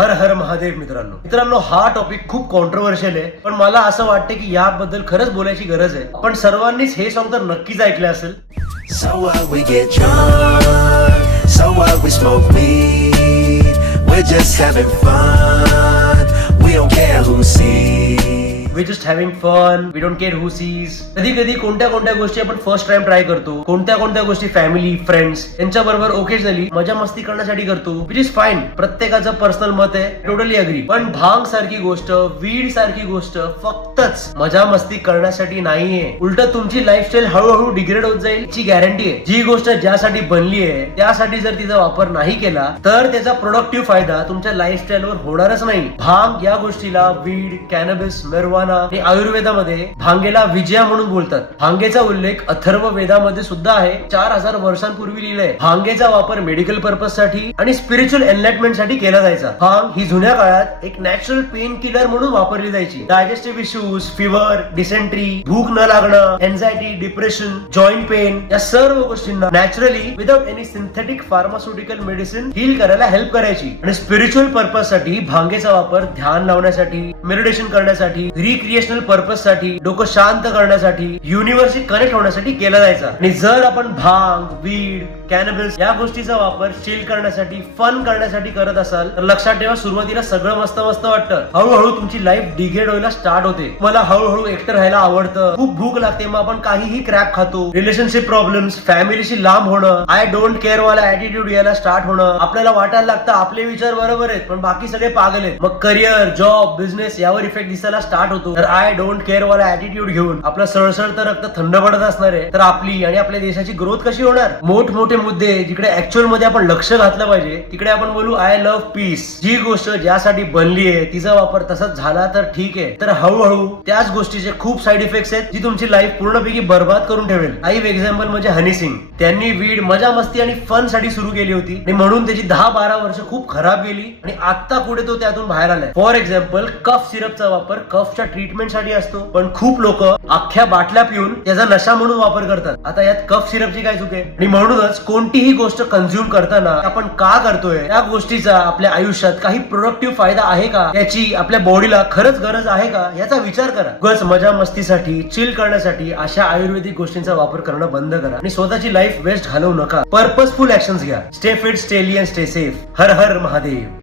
हर हर महादेव. मित्रांनो हा टॉपिक खूप कॉन्ट्रोवर्शियल आहे, पण मला असं वाटतं की याबद्दल खरंच बोलायची गरज आहे. पण सर्वांनीच हे सॉन्ग तर नक्कीच ऐकले असेल. So what, we get drunk, so what, we smoke weed, we're just having fun, we don't care who sees. We just having fun, we don't care who sees. कधी कधी कोणत्या गोष्टी आपण फर्स्ट टाइम ट्राय करतो, कोणत्या गोष्टी family friends यांच्या बरोबर ओकेजनली मजा मस्ती करण्यासाठी करतो, विच इज फाईन. प्रत्येकाचं पर्सनल मत आहे, टोटली अग्री. पण भांग सारखी गोष्ट, वीड सारखी गोष्ट फक्तच मजा मस्ती करण्यासाठी नाहीये. उलट तुमची लाईफस्टाईल हळूहळू डिग्रेड होत जाईल याची गॅरंटी आहे. जी गोष्ट ज्यासाठी बनली आहे त्यासाठी जर तिचा वापर नाही केला तर त्याचा प्रोडक्टिव्ह फायदा तुमच्या लाईफस्टाईलवर होणारच नाही. भांग या गोष्टीला वीड, कॅनबिस, मेरवाना आणि आयुर्वेदामध्ये भांगेला विजया म्हणून बोलतात. भांगेचा उल्लेख अथर्व वेदामध्ये सुद्धा आहे. 4000 वर्षांपूर्वी लिहिलंय. भांगेचा वापर मेडिकल पर्पज साठी आणि स्पिरिच्युअल एनलाइटमेंट साठी केला जायचा. भांग ही जुन्या काळात एक नॅचरल पेन किलर म्हणून वापरली जायची. डायजेस्टिव्ह इश्यूज, फिवर, डिसेंट्री, भूक न लागणं, एन्झायटी, डिप्रेशन, जॉईंट पेन या सर्व गोष्टींना naturally without any synthetic pharmaceutical medicine heal करायला हेल्प करायची. आणि स्पिरिच्युअल पर्पज साठी भांगेचा वापर ध्यान लावण्यासाठी, मेडिटेशन करण्यासाठी, रिक्रिएशनल पर्पज साठी, डोकं शांत करण्यासाठी, युनिव्हर्सशी कनेक्ट होण्यासाठी केला जायचा. आणि जर आपण भांग, वीड, कॅनबिस या गोष्टीचा वापर चिल करण्यासाठी, फन करण्यासाठी करत असाल तर लक्षात ठेवा, सुरुवातीला सगळं मस्त वाटतं. हळूहळू तुमची लाईफ डिग्रेड व्हायला स्टार्ट होते. मला हळूहळू एकटं राहायला आवडतं, खूप भूक लागते, मग आपण काहीही क्रॅप खातो. रिलेशनशिप प्रॉब्लेम्स, फॅमिलीशी लांब होणं, आय डोंट केअर वाला ऍटिट्यूड यायला स्टार्ट होणं. आपल्याला वाटायला लागतं आपले विचार बरोबर आहेत पण बाकी सगळे पागल आहेत. मग करिअर, जॉब, बिझनेस यावर इफेक्ट दिसायला स्टार्ट होतो. तर आय डोंट केअर वाला ऍटिट्यूड घेऊन आपलं सळसळतं रक्त थंड पडत असणार आहे तर आपली आणि आपल्या देशाची ग्रोथ कशी होणार? मोठमोठे मुद्दे जिकडे ऍक्च्युअल मध्ये आपण लक्ष घातलं पाहिजे तिकडे आपण बोलू आय लव्ह पीस. जी गोष्ट ज्यासाठी बनली आहे तिचा वापर तसाच झाला तर ठीक आहे, तर हळूहळू त्याच गोष्टीचे खूप साईड इफेक्ट्स आहेत जी तुमची लाईफ पूर्णपैकी बर्बाद करून ठेवेल. लाईव्ह एक्झाम्पल म्हणजे हनी सिंग. त्यांनी वीड मजा मस्ती आणि फन साठी सुरू केली होती आणि म्हणून त्याची 10-12 वर्ष खूप खराब गेली आणि आता पुढे तो त्यातून बाहेर आलाय. फॉर एक्झाम्पल कफ सिरपचा वापर कफच्या ट्रीटमेंट साठी असतो, पण खूप लोक अख्ख्या बाटल्या पिऊन त्याचा नशा म्हणून वापर करतात. आता यात कफ सिरपची काय चूक आहे? आणि म्हणूनच कोणतीही गोष्ट कंझ्युम करताना आपण का करतोय त्या गोष्टीचा आपल्या आयुष्यात काही प्रोडक्टिव्ह फायदा आहे का, याची आपल्या बॉडीला खरंच गरज आहे का याचा विचार करा. उगाच मजा मस्तीसाठी, चिल करण्यासाठी अशा आयुर्वेदिक गोष्टींचा वापर करणं बंद करा आणि स्वतःची लाईफ वेस्ट घालवू नका. पर्पजफुल ऍक्शन्स घ्या. Stay fit, stay lee and stay safe. हर हर महादेव.